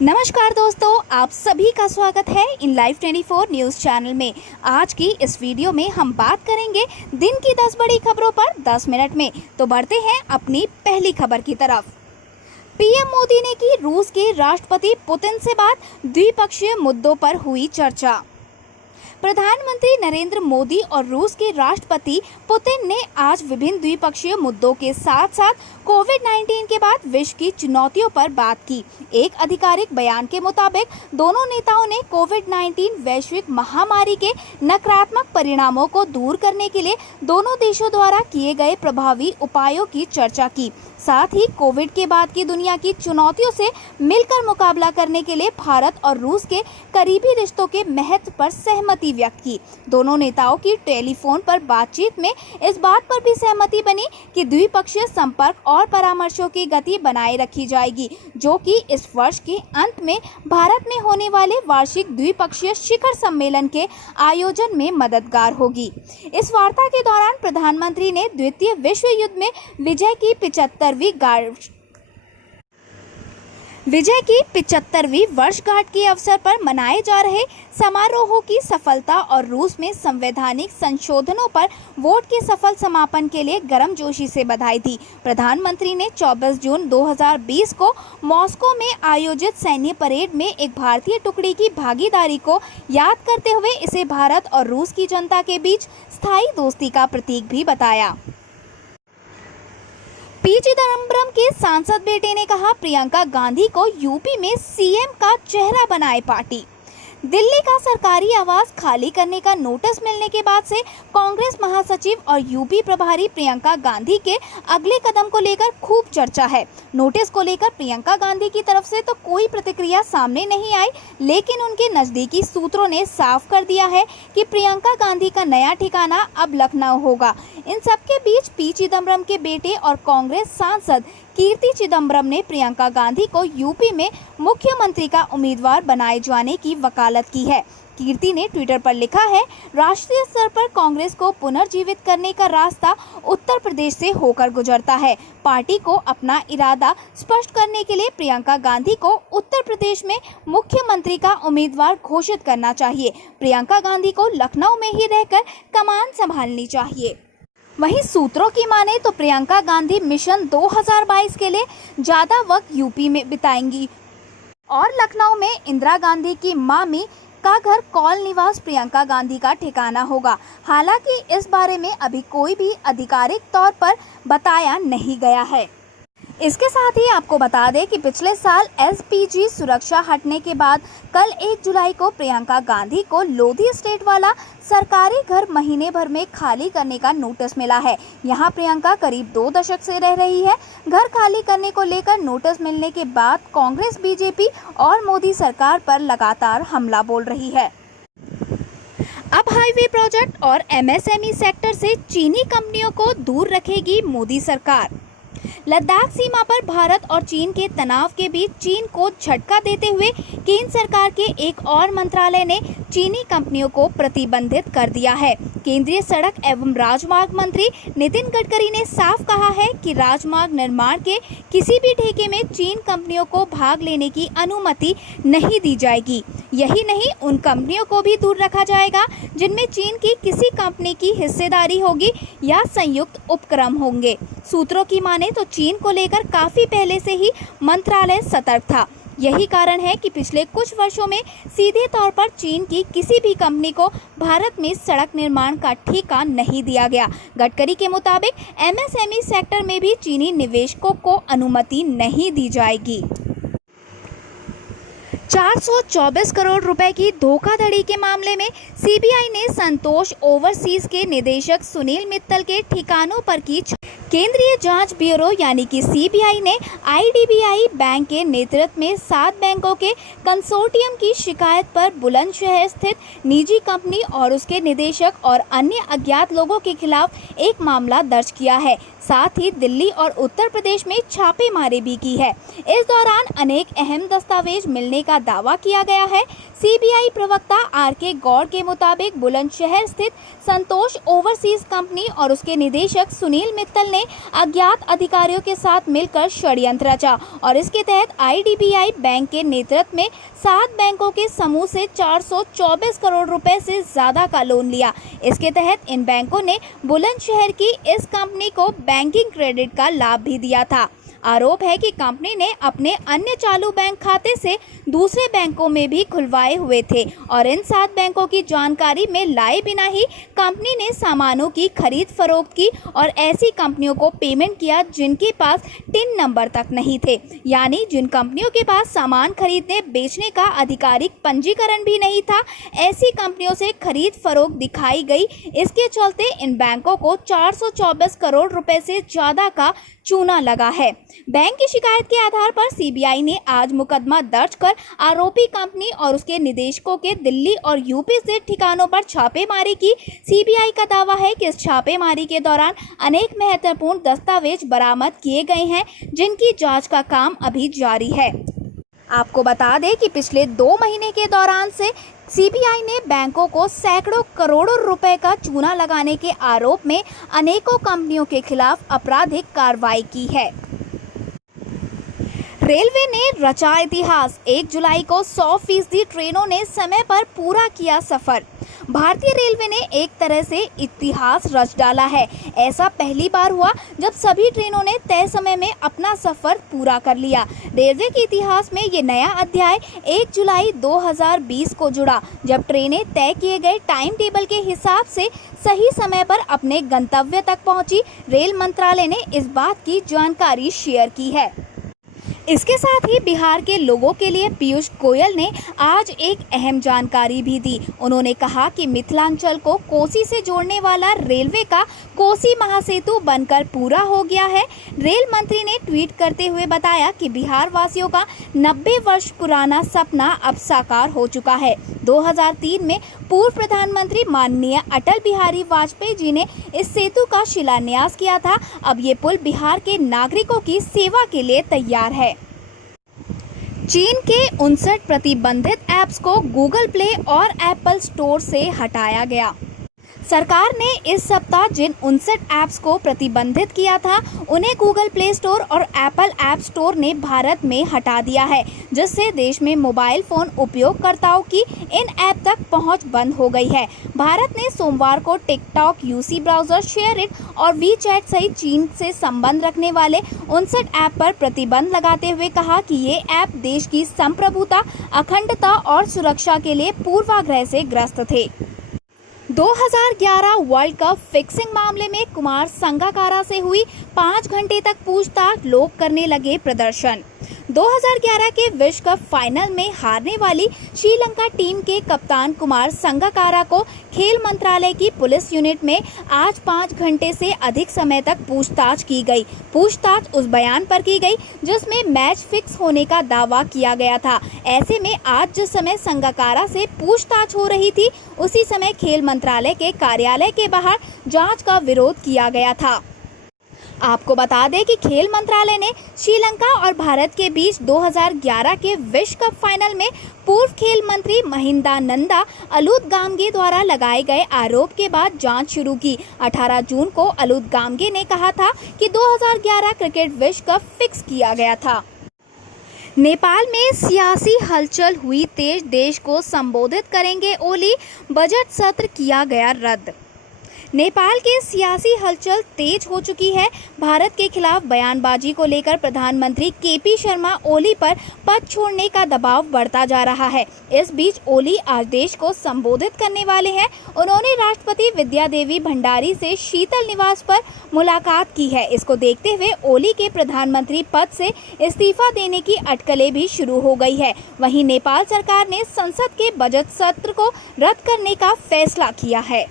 नमस्कार दोस्तों, आप सभी का स्वागत है इन लाइव 24 न्यूज़ चैनल में। आज की इस वीडियो में हम बात करेंगे दिन की 10 बड़ी खबरों पर 10 मिनट में। तो बढ़ते हैं अपनी पहली खबर की तरफ। पीएम मोदी ने की रूस के राष्ट्रपति पुतिन से बात, द्विपक्षीय मुद्दों पर हुई चर्चा। प्रधानमंत्री नरेंद्र मोदी और रूस के राष्ट्रपति पुतिन ने आज विभिन्न द्विपक्षीय मुद्दों के साथ साथ कोविड-19 के बाद विश्व की चुनौतियों पर बात की। एक आधिकारिक बयान के मुताबिक दोनों नेताओं ने कोविड-19 वैश्विक महामारी के नकारात्मक परिणामों को दूर करने के लिए दोनों देशों द्वारा किए गए प्रभावी उपायों की चर्चा की। साथ ही कोविड के बाद की दुनिया की चुनौतियों से मिलकर मुकाबला करने के लिए भारत और रूस के करीबी रिश्तों के महत्व पर सहमति व्यक्त की। दोनों नेताओं की टेलीफोन पर बातचीत में इस बात पर भी सहमति बनी कि द्विपक्षीय संपर्क और परामर्शों की गति बनाए रखी जाएगी, जो कि इस वर्ष के अंत में भारत में होने वाले वार्षिक द्विपक्षीय शिखर सम्मेलन के आयोजन में मददगार होगी। इस वार्ता के दौरान प्रधानमंत्री ने द्वितीय विश्व युद्ध में विजय की 75वीं वर्षगांठ के अवसर पर मनाए जा रहे समारोहों की सफलता और रूस में संवैधानिक संशोधनों पर वोट के सफल समापन के लिए गर्मजोशी से बधाई दी। प्रधानमंत्री ने 24 जून 2020 को मॉस्को में आयोजित सैन्य परेड में एक भारतीय टुकड़ी की भागीदारी को याद करते हुए इसे भारत और रूस की जनता के बीच स्थायी दोस्ती का प्रतीक भी बताया। पी चिदम्बरम के सांसद बेटे ने कहा, प्रियंका गांधी को यूपी में सीएम का चेहरा बनाए पार्टी। दिल्ली का सरकारी आवास खाली करने का नोटिस मिलने के बाद से कांग्रेस महासचिव और यूपी प्रभारी प्रियंका गांधी के अगले कदम को लेकर खूब चर्चा है। नोटिस को लेकर प्रियंका गांधी की तरफ से तो कोई प्रतिक्रिया सामने नहीं आई, लेकिन उनके नजदीकी सूत्रों ने साफ कर दिया है कि प्रियंका गांधी का नया ठिकाना अब लखनऊ होगा। इन सबके बीच पी चिदम्बरम के बेटे और कांग्रेस सांसद कीर्ति चिदम्बरम ने प्रियंका गांधी को यूपी में मुख्यमंत्री का उम्मीदवार बनाए जाने की वकालत की है। कीर्ति ने ट्विटर पर लिखा है, राष्ट्रीय स्तर पर कांग्रेस को पुनर्जीवित करने का रास्ता उत्तर प्रदेश से होकर गुजरता है। पार्टी को अपना इरादा स्पष्ट करने के लिए प्रियंका गांधी को उत्तर प्रदेश में मुख्यमंत्री का उम्मीदवार घोषित करना चाहिए। प्रियंका गांधी को लखनऊ में ही रहकर कमान संभालनी चाहिए। वहीं सूत्रों की माने तो प्रियंका गांधी मिशन 2022 के लिए ज़्यादा वक्त यूपी में बिताएंगी और लखनऊ में इंदिरा गांधी की मामी का घर कौल निवास प्रियंका गांधी का ठिकाना होगा। हालांकि इस बारे में अभी कोई भी आधिकारिक तौर पर बताया नहीं गया है। इसके साथ ही आपको बता दें कि पिछले साल एसपीजी सुरक्षा हटने के बाद कल 1 जुलाई को प्रियंका गांधी को लोधी एस्टेट वाला सरकारी घर महीने भर में खाली करने का नोटिस मिला है। यहां प्रियंका करीब 2 दशक से रह रही है। घर खाली करने को लेकर नोटिस मिलने के बाद कांग्रेस, बीजेपी और मोदी सरकार पर लगातार हमला बोल रही है। अब हाईवे प्रोजेक्ट और एमएसएमई सेक्टर से चीनी कंपनियों को दूर रखेगी मोदी सरकार। लद्दाख सीमा पर भारत और चीन के तनाव के बीच चीन को झटका देते हुए केंद्र सरकार के एक और मंत्रालय ने चीनी कंपनियों को प्रतिबंधित कर दिया है। केंद्रीय सड़क एवं राजमार्ग मंत्री नितिन गडकरी ने साफ कहा है कि राजमार्ग निर्माण के किसी भी ठेके में चीन कंपनियों को भाग लेने की अनुमति नहीं दी जाएगी। यही नहीं, उन कंपनियों को भी दूर रखा जाएगा जिनमें चीन की किसी कंपनी की हिस्सेदारी होगी या संयुक्त उपक्रम होंगे। सूत्रों की माने तो चीन को लेकर काफी पहले से ही मंत्रालय सतर्क था। यही कारण है कि पिछले कुछ वर्षों में सीधे तौर पर चीन की किसी भी कंपनी को भारत में सड़क निर्माण का ठेका नहीं दिया गया। गडकरी के मुताबिक एमएसएमई सेक्टर में भी चीनी निवेशकों को अनुमति नहीं दी जाएगी। 424 करोड़ रुपए की धोखाधड़ी के मामले में सीबीआई ने संतोष ओवरसीज के निदेशक सुनील मित्तल के ठिकानों पर की। केंद्रीय जांच ब्यूरो यानी कि सीबीआई ने आईडीबीआई बैंक के नेतृत्व में 7 बैंकों के कंसोर्टियम की शिकायत पर बुलंदशहर स्थित निजी कंपनी और उसके निदेशक और अन्य अज्ञात लोगों के खिलाफ एक मामला दर्ज किया है। साथ ही दिल्ली और उत्तर प्रदेश में छापेमारी भी की है। इस दौरान अनेक अहम दस्तावेज मिलने का दावा किया गया है। सीबीआई प्रवक्ता आर.के. गौड़ के मुताबिक बुलंदशहर स्थित संतोष ओवरसीज कंपनी और उसके निदेशक सुनील मित्तल ने अज्ञात अधिकारियों के साथ मिलकर षड्यंत्र रचा और इसके तहत आईडीबीआई बैंक के नेतृत्व में 7 बैंकों के समूह से 424 करोड़ रुपए से ज्यादा का लोन लिया। इसके तहत इन बैंकों ने बुलंदशहर की इस कंपनी को बैंकिंग क्रेडिट का लाभ भी दिया था। आरोप है कि कंपनी ने अपने अन्य चालू बैंक खाते से दूसरे बैंकों में भी खुलवाए हुए थे और इन 7 बैंकों की जानकारी में लाए बिना ही कंपनी ने सामानों की खरीद फरोख्त की और ऐसी कंपनियों को पेमेंट किया जिनके पास टिन नंबर तक नहीं थे, यानी जिन कंपनियों के पास सामान खरीदने बेचने का आधिकारिक पंजीकरण भी नहीं था, ऐसी कंपनियों से खरीद फरोख्त दिखाई गई। इसके चलते इन बैंकों को 424 करोड़ रुपए से ज्यादा का चूना लगा है। बैंक की शिकायत के आधार पर सीबीआई ने आज मुकदमा दर्ज कर आरोपी कंपनी और उसके निदेशकों के दिल्ली और यूपी स्थित ठिकानों पर छापेमारी की। सीबीआई का दावा है कि इस छापेमारी के दौरान अनेक महत्वपूर्ण दस्तावेज बरामद किए गए हैं, जिनकी जांच का काम अभी जारी है। आपको बता दें कि पिछले 2 महीने के दौरान से सीबीआई ने बैंकों को सैकड़ों करोड़ों रुपए का चूना लगाने के आरोप में अनेकों कंपनियों के खिलाफ आपराधिक कार्रवाई की है। रेलवे ने रचा इतिहास, 1 जुलाई को 100% ट्रेनों ने समय पर पूरा किया सफर। भारतीय रेलवे ने एक तरह से इतिहास रच डाला है। ऐसा पहली बार हुआ जब सभी ट्रेनों ने तय समय में अपना सफर पूरा कर लिया। रेलवे के इतिहास में ये नया अध्याय 1 जुलाई 2020 को जुड़ा, जब ट्रेनें तय किए गए टाइम टेबल के हिसाब से सही समय पर अपने गंतव्य तक पहुंची। रेल मंत्रालय ने इस बात की जानकारी शेयर की है। इसके साथ ही बिहार के लोगों के लिए पीयूष गोयल ने आज एक अहम जानकारी भी दी। उन्होंने कहा कि मिथिलांचल को कोसी से जोड़ने वाला रेलवे का कोसी महासेतु बनकर पूरा हो गया है। रेल मंत्री ने ट्वीट करते हुए बताया कि बिहार वासियों का 90 वर्ष पुराना सपना अब साकार हो चुका है। 2003 में पूर्व प्रधानमंत्री माननीय अटल बिहारी वाजपेयी जी ने इस सेतु का शिलान्यास किया था। अब ये पुल बिहार के नागरिकों की सेवा के लिए तैयार है। चीन के 59 प्रतिबंधित ऐप्स को गूगल प्ले और एप्पल स्टोर से हटाया गया। सरकार ने इस सप्ताह जिन 59 ऐप्स को प्रतिबंधित किया था, उन्हें गूगल प्ले स्टोर और एप्पल ऐप स्टोर ने भारत में हटा दिया है, जिससे देश में मोबाइल फ़ोन उपयोगकर्ताओं की इन ऐप तक पहुंच बंद हो गई है। भारत ने सोमवार को टिकटॉक, यूसी ब्राउज़र, शेयरइट और वीचैट सहित चीन से संबंध रखने वाले 59 ऐप पर प्रतिबंध लगाते हुए कहा कि ये ऐप देश की संप्रभुता, अखंडता और सुरक्षा के लिए पूर्वाग्रह से ग्रस्त थे। 2011 वर्ल्ड कप फिक्सिंग मामले में कुमार संगकारा से हुई 5 घंटे तक पूछताछ, लोग करने लगे प्रदर्शन। 2011 के विश्व कप फाइनल में हारने वाली श्रीलंका टीम के कप्तान कुमार संगकारा को खेल मंत्रालय की पुलिस यूनिट में आज 5 घंटे से अधिक समय तक पूछताछ की गई। पूछताछ उस बयान पर की गई जिसमें मैच फिक्स होने का दावा किया गया था। ऐसे में आज जिस समय संगकारा से पूछताछ हो रही थी, उसी समय खेल मंत्रालय के कार्यालय के बाहर जांच का विरोध किया गया था। आपको बता दें कि खेल मंत्रालय ने श्रीलंका और भारत के बीच 2011 के विश्व कप फाइनल में पूर्व खेल मंत्री महिंदानंदा अलुतगामगे द्वारा लगाए गए आरोप के बाद जांच शुरू की। 18 जून को अलुतगामगे ने कहा था कि 2011 क्रिकेट विश्व कप फिक्स किया गया था। नेपाल में सियासी हलचल हुई तेज, देश को संबोधित करेंगे ओली, बजट सत्र किया गया रद्द। नेपाल के सियासी हलचल तेज हो चुकी है। भारत के खिलाफ बयानबाजी को लेकर प्रधानमंत्री केपी शर्मा ओली पर पद छोड़ने का दबाव बढ़ता जा रहा है। इस बीच ओली आज देश को संबोधित करने वाले हैं। उन्होंने राष्ट्रपति विद्या देवी भंडारी से शीतल निवास पर मुलाकात की है। इसको देखते हुए ओली के प्रधानमंत्री पद से इस्तीफा देने की अटकलें भी शुरू हो गई है। वहीं नेपाल सरकार ने संसद के बजट सत्र को रद्द करने का फैसला किया है।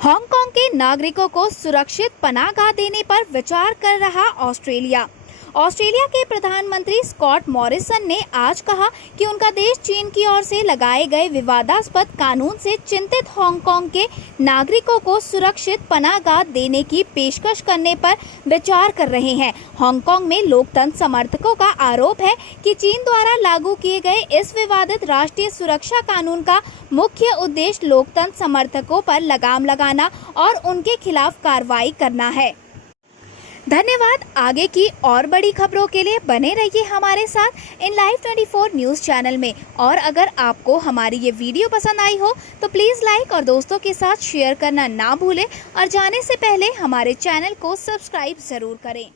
हांगकांग के नागरिकों को सुरक्षित पनाहगाह देने पर विचार कर रहा ऑस्ट्रेलिया। ऑस्ट्रेलिया के प्रधानमंत्री स्कॉट मॉरिसन ने आज कहा कि उनका देश चीन की ओर से लगाए गए विवादास्पद कानून से चिंतित हांगकांग के नागरिकों को सुरक्षित पनाहगाह देने की पेशकश करने पर विचार कर रहे हैं। हांगकांग में लोकतंत्र समर्थकों का आरोप है कि चीन द्वारा लागू किए गए इस विवादित राष्ट्रीय सुरक्षा कानून का मुख्य उद्देश्य लोकतंत्र समर्थकों पर लगाम लगाना और उनके खिलाफ कार्रवाई करना है। धन्यवाद। आगे की और बड़ी खबरों के लिए बने रहिए हमारे साथ इन लाइव 24 न्यूज़ चैनल में। और अगर आपको हमारी ये वीडियो पसंद आई हो तो प्लीज़ लाइक और दोस्तों के साथ शेयर करना ना भूलें और जाने से पहले हमारे चैनल को सब्सक्राइब ज़रूर करें।